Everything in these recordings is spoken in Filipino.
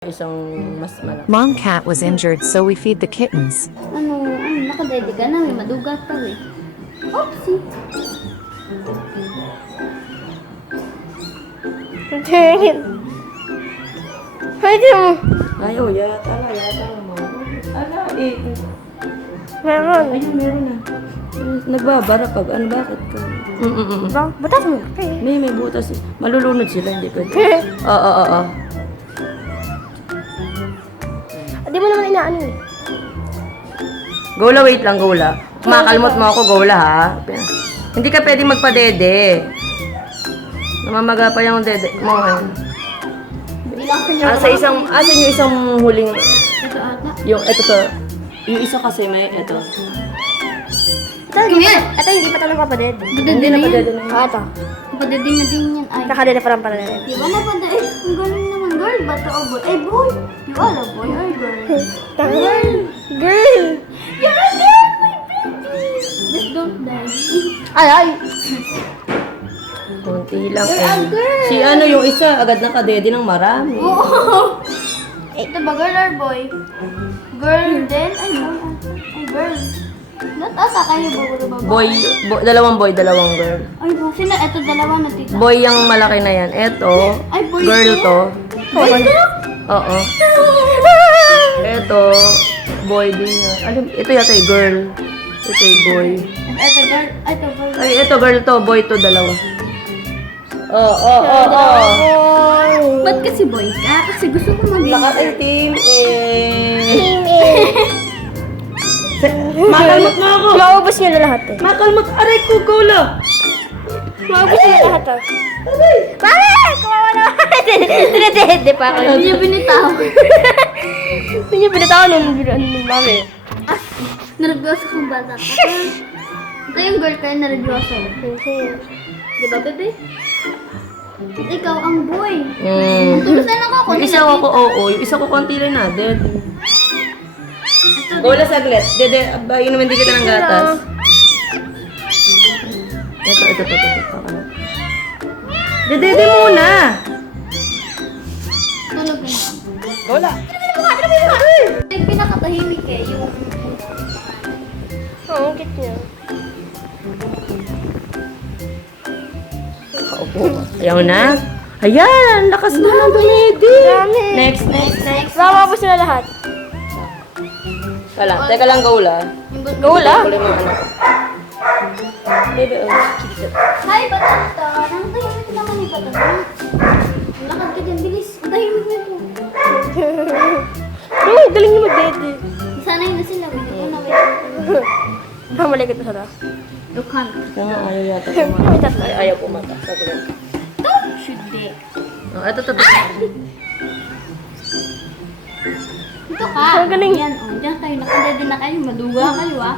Isang mas malaki. Mom cat was injured, so we feed the kittens. Nakadede ka na, may madugat pa eh. Oopsie! Pwede mo. Ayaw, yata mo. Ala, Meron. Ayun, meron na. Nagbabara pag, bakit ka? Butas mo. May butas. Malulunod sila, hindi pwede. Oo. Di mo naman inaano eh. Gola, wait lang, Gola. Kumakalmot mo ako, Gola, ha? Hindi ka pwedeng magpadede. Namamaga pa yung dede mo, Hindi lang sa Asan yung isang huling, Ito ata. ito to. Yung isa kasi may, ito. Ito hindi pa ito napapaded. Hindi na padede na yun. Ito. Padede na din yan. Ay. Nakadede pa lang pala na yan. Di ba napadede? Ang galing naman. Girl ba ito o boy? Ay, boy! You are a boy or girl? Girl! Girl! You're a girl, my baby! Just don't die. Ay! Kunti lang You're a girl! Si yung isa, agad nakadede ng marami. Oo! Ito ba girl or boy? Girl din? Ay, boy. Ay, girl. Not ata kayo ba? Dalawang boy, dalawang girl. Ay, boy. Sino? Ito dalawa na tita. Boy yung malaki na yan. Eto, Ay, boy girl din? to. Boy din? Oo. Eto, boy din yan. Alam, ito yata yung girl. Ito yung boy. Ito girl. Ito boy. Ay, ito girl to, boy to, dalawa. Oo. Ba't kasi boy ka? Kasi gusto ko maging Lakas ay team Team A. Makalmot mo ako. Maubos niyo na lahat eh. Makalmot. Aray ko, Gola. Maubos niyo na lahat ah. Bakit? Kawawa naman. Dinedede pa ako. Hindi niya binitaw. Hindi niyo binitawan nung mami. Nervyoso kang bata ka. Ito yung girl kayo nervyoso. Di ba, bebe? Ikaw ang boy. Tulos na lang ako. Yung isa ko, oo. Yung isa ko, konti lang na. Dead. Gola saglit. Dede, yun naman di kita ng gatas. Ito. Dede muna. Tulog na. Gola. Yung pinakatahimik eh, yung... Oo, ang cute niya. Opo. Ayaw na. Ayan, lakas na ng dumidi. Dami. Next. Maubos niyo na lahat. Teka lang, Gola. Gola? Gola mo ano. Bebe, Hi, patata! Nang tahimik naman ni patata. Lakad ka dyan, bilis. Ang tahimik na ito. Uy, galing niyo mag-dede. Sanay na sila, hindi ko na wait. Malikot na sana. Dukhan. Kaya nga ayaw yata May pumatak. tatlo. Ayaw pumatak. Saglit. Should be. Oh, ito. Ito ka. Ang galing. Yan, oh. Diyan tayo. Nakadede na kayo. Maduga kayo, ah.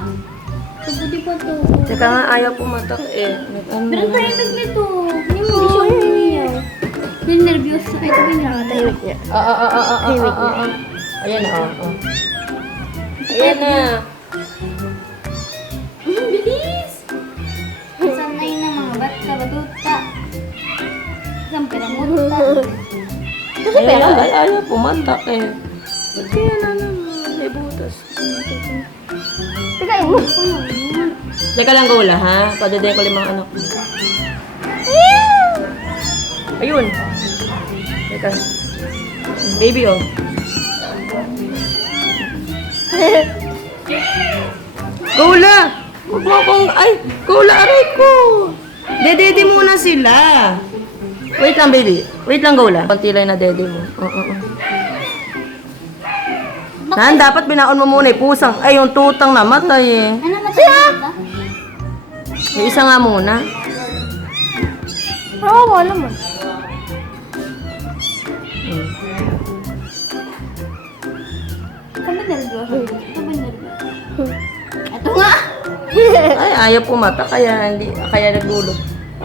Pagbuti pa to. Teka nga, ayaw pumatak eh. Pero ang tahimik nito. Hindi mo hindi siya umiiyaw. Hindi nervyos. Ay, ito ba yung Tahimik niya. Ayan na, Ayan na. Bilis! Sanay na mga bata, batuta. Isang peramuta. Ayaw pumatak eh. Ba't kaya may butas? Tigain mo. Teka lang, Gola, ha? Padadayin ko limang anak mo. Ayun. Teka. Baby, oh. Gola! Huwag mo akong... Ay! Gola, aray ko! Dedede muna sila. Wait lang, baby. Wait lang, Gola. Konti lang na dede mo. Nan, dapat binaon mo muna pusang. Ay, yung tutang namatay eh. Ano na tayo? Yung isa nga muna. Oo, naman. Kami nervyoso. Kami nervyoso. Ito nga! Ay, ayaw pumata, kaya nagdulog.